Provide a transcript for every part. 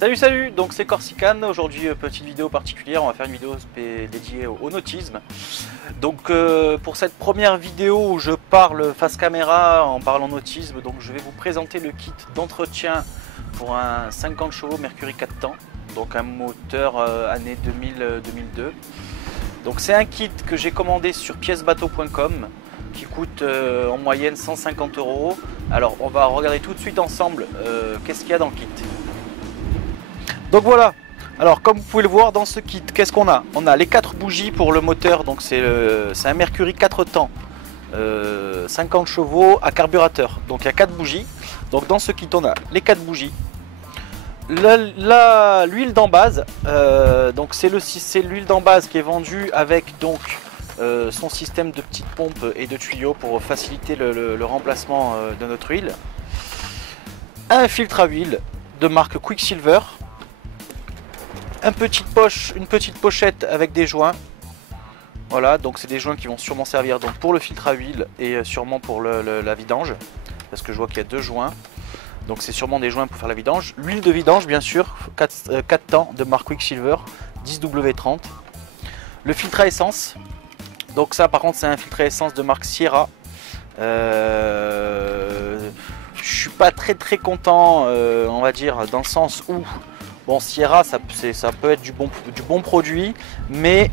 Salut, donc c'est Corsican. Aujourd'hui, petite vidéo particulière, on va faire une vidéo dédiée au nautisme. Donc pour cette première vidéo où je parle face caméra en parlant nautisme, donc je vais vous présenter le kit d'entretien pour un 50 chevaux Mercury 4 temps, donc un moteur année 2000-2002. Donc c'est un kit que j'ai commandé sur piècesbateau.com qui coûte en moyenne 150 €. Alors on va regarder tout de suite ensemble qu'est-ce qu'il y a dans le kit. Donc voilà, alors comme vous pouvez le voir dans ce kit, qu'est-ce qu'on a? On a les 4 bougies pour le moteur, donc c'est un Mercury 4 temps, 50 chevaux à carburateur, donc il y a 4 bougies. Donc dans ce kit on a les 4 bougies, l'huile d'embase, donc c'est l'huile d'embase qui est vendue avec donc son système de petites pompes et de tuyaux pour faciliter le remplacement de notre huile. Un filtre à huile de marque Quicksilver. Une petite pochette avec des joints. Voilà, donc c'est des joints qui vont sûrement servir donc pour le filtre à huile et sûrement pour la vidange. Parce que je vois qu'il y a 2 joints. Donc c'est sûrement des joints pour faire la vidange. L'huile de vidange bien sûr, 4 temps de marque Quicksilver, 10W30. Le filtre à essence. Donc ça par contre c'est un filtre à essence de marque Sierra. Je suis pas très content, on va dire, dans le sens où bon, Sierra ça peut être du bon produit, mais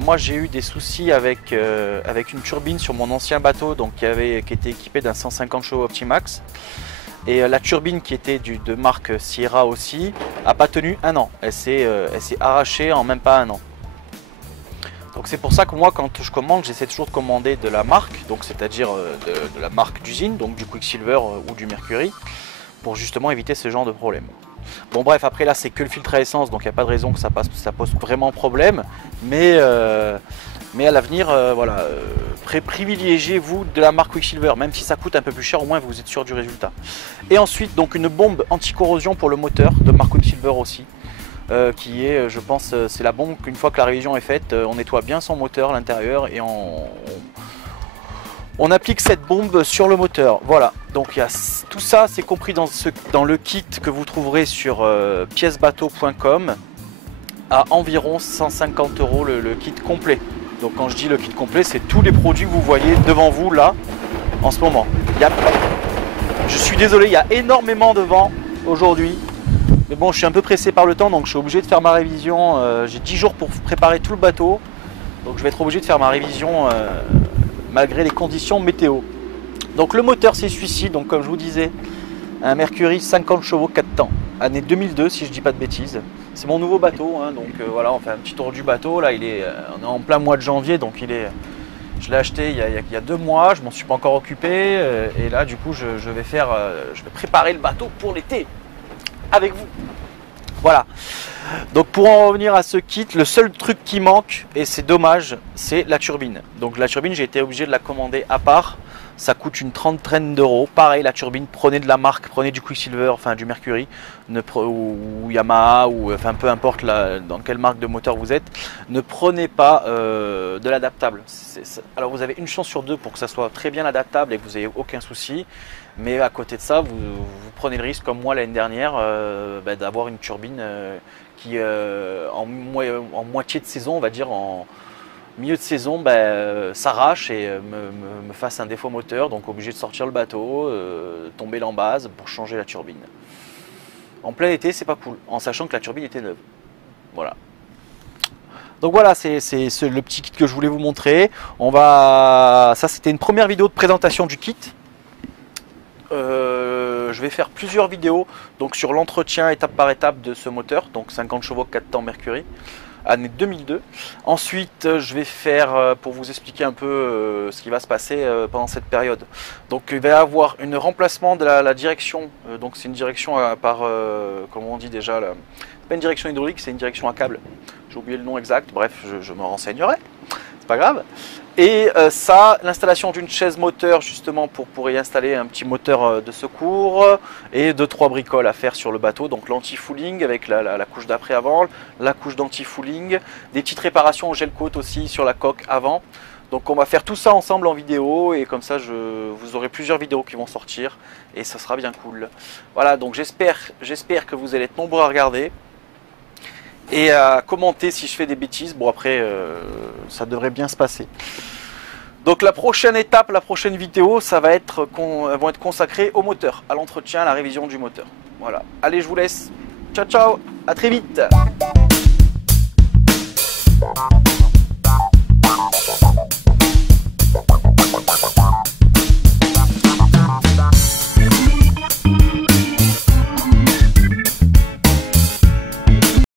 moi j'ai eu des soucis avec une turbine sur mon ancien bateau, donc qui était équipé d'un 150 chevaux Optimax, et la turbine qui était de marque Sierra aussi a pas tenu un an. Elle s'est arrachée en même pas un an. Donc c'est pour ça que moi quand je commande, j'essaie toujours de commander de la marque, donc c'est-à-dire de la marque d'usine, donc du Quicksilver ou du Mercury, pour justement éviter ce genre de problème. Bon bref, après là c'est que le filtre à essence, donc il n'y a pas de raison que ça pose vraiment problème, mais à l'avenir, voilà, privilégiez-vous de la marque Quicksilver, même si ça coûte un peu plus cher, au moins vous êtes sûr du résultat. Et ensuite donc une bombe anti-corrosion pour le moteur de marque Quicksilver aussi. Qui est, je pense, c'est la bombe qu'une fois que la révision est faite, on nettoie bien son moteur à l'intérieur et on applique cette bombe sur le moteur. Voilà, donc tout ça c'est compris dans le kit que vous trouverez sur piècesbateau.com à environ 150 € le kit complet. Donc quand je dis le kit complet, c'est tous les produits que vous voyez devant vous là en ce moment. Je suis désolé, il y a énormément de vent aujourd'hui. Mais bon, je suis un peu pressé par le temps, donc je suis obligé de faire ma révision. J'ai 10 jours pour préparer tout le bateau. Donc je vais être obligé de faire ma révision malgré les conditions météo. Donc le moteur c'est celui-ci, donc comme je vous disais, un Mercury 50 chevaux 4 temps, année 2002 si je dis pas de bêtises. C'est mon nouveau bateau, hein, donc voilà, on fait un petit tour du bateau. Là on est en plein mois de janvier, donc je l'ai acheté il y a 2 mois, je m'en suis pas encore occupé. Et là du coup je vais préparer le bateau pour l'été avec vous. Voilà. Donc pour en revenir à ce kit, le seul truc qui manque, et c'est dommage, c'est la turbine. Donc la turbine, j'ai été obligé de la commander à part. Ça coûte une trentaine d'euros. Pareil, la turbine, prenez de la marque, prenez du Quicksilver, enfin du Mercury, ou Yamaha, ou enfin peu importe dans quelle marque de moteur vous êtes. Ne prenez pas de l'adaptable. Alors vous avez une chance sur 2 pour que ça soit très bien adaptable et que vous n'ayez aucun souci. Mais à côté de ça, vous prenez le risque, comme moi l'année dernière, d'avoir une turbine qui, en moitié de saison, on va dire en milieu de saison, s'arrache et me fasse un défaut moteur. Donc obligé de sortir le bateau, tomber l'embase pour changer la turbine. En plein été, c'est pas cool, en sachant que la turbine était neuve. Voilà. Donc voilà, c'est le petit kit que je voulais vous montrer. Ça, c'était une première vidéo de présentation du kit. Je vais faire plusieurs vidéos donc sur l'entretien étape par étape de ce moteur, donc 50 chevaux 4 temps Mercury, année 2002. Ensuite je vais faire, pour vous expliquer un peu ce qui va se passer pendant cette période, donc il va y avoir un remplacement de la direction, donc c'est une direction comment on dit déjà, c'est pas une direction hydraulique, c'est une direction à câble, j'ai oublié le nom exact, bref je me renseignerai, c'est pas grave. Et l'installation d'une chaise moteur justement pour y installer un petit moteur de secours, et 2-3 bricoles à faire sur le bateau, donc l'anti-fouling avec la couche d'après avant, la couche d'anti-fouling, des petites réparations au gel coat aussi sur la coque avant. Donc on va faire tout ça ensemble en vidéo et comme ça vous aurez plusieurs vidéos qui vont sortir et ça sera bien cool. Voilà, donc j'espère que vous allez être nombreux à regarder et à commenter si je fais des bêtises. Bon après ça devrait bien se passer. Donc la prochaine étape, la prochaine vidéo, ça va être elles vont être consacrées au moteur, à l'entretien, à la révision du moteur. Voilà. Allez, je vous laisse. Ciao ciao, à très vite.